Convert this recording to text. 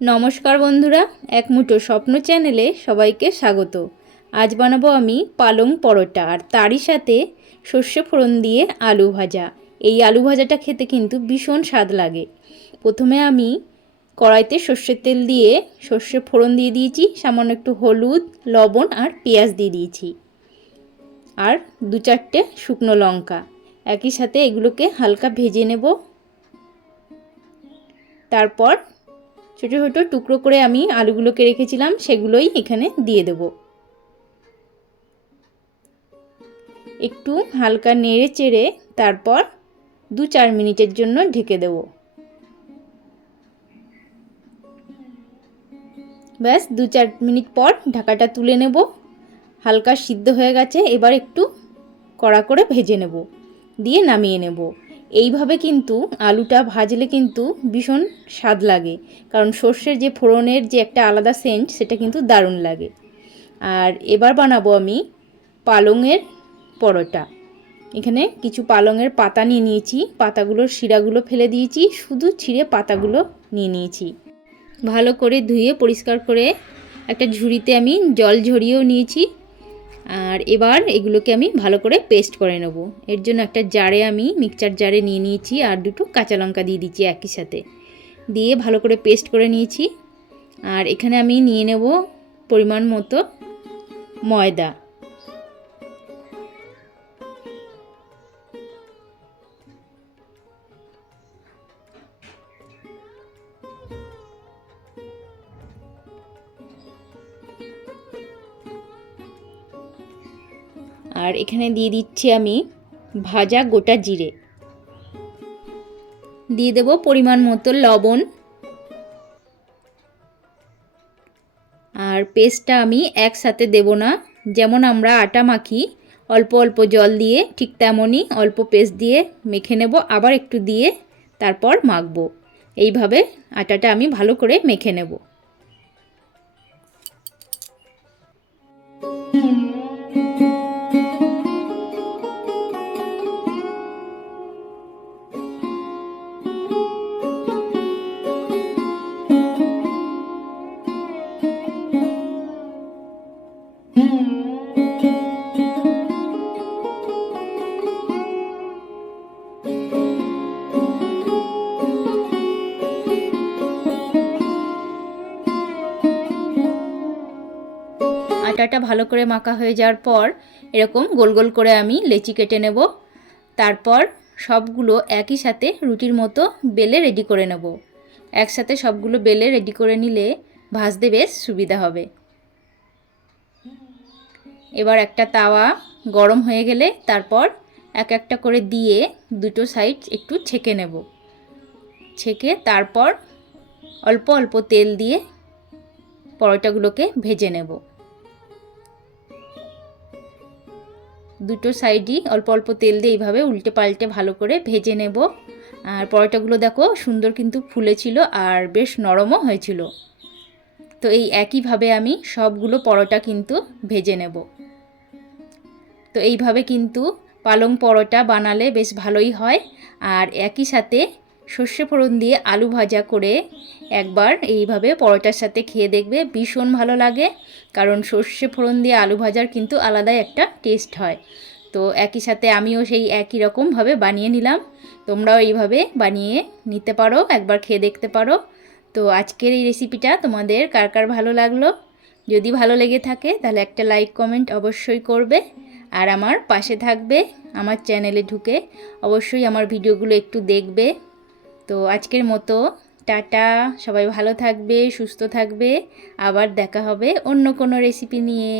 নমস্কার বন্ধুরা, এক মুঠো স্বপ্ন চ্যানেলে সবাইকে স্বাগত। আজ বানাবো আমি পালং পরোটা আর তারই সাথে সর্ষে ফোড়ন দিয়ে আলু ভাজা। এই আলু ভাজাটা খেতে কিন্তু ভীষণ স্বাদ লাগে। প্রথমে আমি কড়াইতে সর্ষের তেল দিয়ে সর্ষে ফোড়ন দিয়ে দিয়েছি, সামান্য একটু হলুদ, লবণ আর পেঁয়াজ দিয়ে দিয়েছি। আর দু চারটে শুকনো লঙ্কা। একই সাথে এগুলোকে হালকা ভেজে নেব। তারপর ছোটো ছোটো টুকরো করে আমি আলুগুলোকে রেখেছিলাম, সেগুলোই এখানে দিয়ে দেব। একটু হালকা নেড়ে চেড়ে তারপর দু চার মিনিটের জন্য ঢেকে দেব। ব্যাস, দু চার মিনিট পর ঢাকাটা তুলে নেব। হালকা সিদ্ধ হয়ে গেছে, এবার একটু কড়া করে ভেজে নেব, দিয়ে নামিয়ে নেব। এইভাবে কিন্তু আলুটা ভাজলে কিন্তু ভীষণ স্বাদ লাগে। কারণ সর্ষের যে ফোড়নের যে একটা আলাদা সেন্ট সেটা কিন্তু দারুণ লাগে। আর এবার বানাবো আমি পালংয়ের পরোটা। এখানে কিছু পালংয়ের পাতা নিয়ে নিয়েছি, পাতাগুলোর শিরাগুলো ফেলে দিয়েছি, শুধু ছিঁড়ে পাতাগুলো নিয়ে নিয়েছি। ভালো করে ধুয়ে পরিষ্কার করে একটা ঝুড়িতে আমি জল ঝরিয়েও নিয়েছি। আর এবার এগুলোকে আমি ভালো করে পেস্ট করে নেব। এর জন্য একটা জারে আমি মিক্সচার জারে নিয়ে নিয়েছি আর দুটো কাঁচা লঙ্কা দিয়ে দিচ্ছি একই সাথে। দিয়ে ভালো করে পেস্ট করে নিয়েছি। আর এখানে আমি নিয়ে নেব পরিমাণ মতো ময়দা। আর এখানে দিয়ে দিচ্ছি আমি ভাজা গোটা জিরে। দিয়ে দেব পরিমাণ মতো লবণ। আর পেস্টটা আমি একসাথে দেব না। যেমন আমরা আটা মাখি, অল্প অল্প জল দিয়ে ঠিক তেমনই অল্প পেস্ট দিয়ে মেখে নেব, আবার একটু দিয়ে তারপর মাখবো। এইভাবে আটাটা আমি ভালো করে মেখে নেব। আটাটা ভালো করে মাখা হয়ে যাওয়ার পর এরকম গোল গোল করে আমি লেচি কেটে নেব। তারপর সবগুলো একই সাথে রুটির মতো বেলে রেডি করে নেব। একসাথে সবগুলো বেলে রেডি করে নিলে ভাজতে বেশ সুবিধা হবে। এবার একটা তাওয়া গরম হয়ে গেলে তারপর এক একটা করে দিয়ে দুটো সাইড একটু ছেঁকে নেব। ছেঁকে তারপর অল্প অল্প তেল দিয়ে পরোটাগুলোকে ভেজে নেব। দুটো সাইডই অল্প অল্প তেল দিয়ে এইভাবে উল্টে পাল্টে ভালো করে ভেজে নেব। আর পরোটাগুলো দেখো সুন্দর কিন্তু ফুলেছিল আর বেশ নরমও হয়েছিল। তো এই একইভাবে আমি সবগুলো পরোটা কিন্তু ভেজে নেব। তো এইভাবে কিন্তু পালং পরোটা বানালে বেশ ভালোই হয়। আর একই সাথে সর্ষে ফোড়ন দিয়ে আলু ভাজা করে একবার এইভাবে পরোটার সাথে খেয়ে দেখবে, ভীষণ ভালো লাগে। কারণ সর্ষে ফোড়ন দিয়ে আলু ভাজার কিন্তু আলাদাই একটা টেস্ট হয়। তো একই সাথে আমিও সেই একই রকমভাবে বানিয়ে নিলাম। তোমরাও এইভাবে বানিয়ে নিতে পারো, একবার খেয়ে দেখতে পারো। তো আজকের এই রেসিপিটা তোমাদের কার কার ভালো লাগল? যদি ভালো লেগে থাকে, তাহলে একটা লাইক কমেন্ট অবশ্যই করবে। আর আমার পাশে থাকবে, আমার চ্যানেলে ঢুকে অবশ্যই আমার ভিডিওগুলো একটু দেখবে। তো আজকের মতো, টাটা, সবাই ভালো থাকবে, সুস্থ থাকবে, আবার দেখা হবে অন্য কোনো রেসিপি নিয়ে।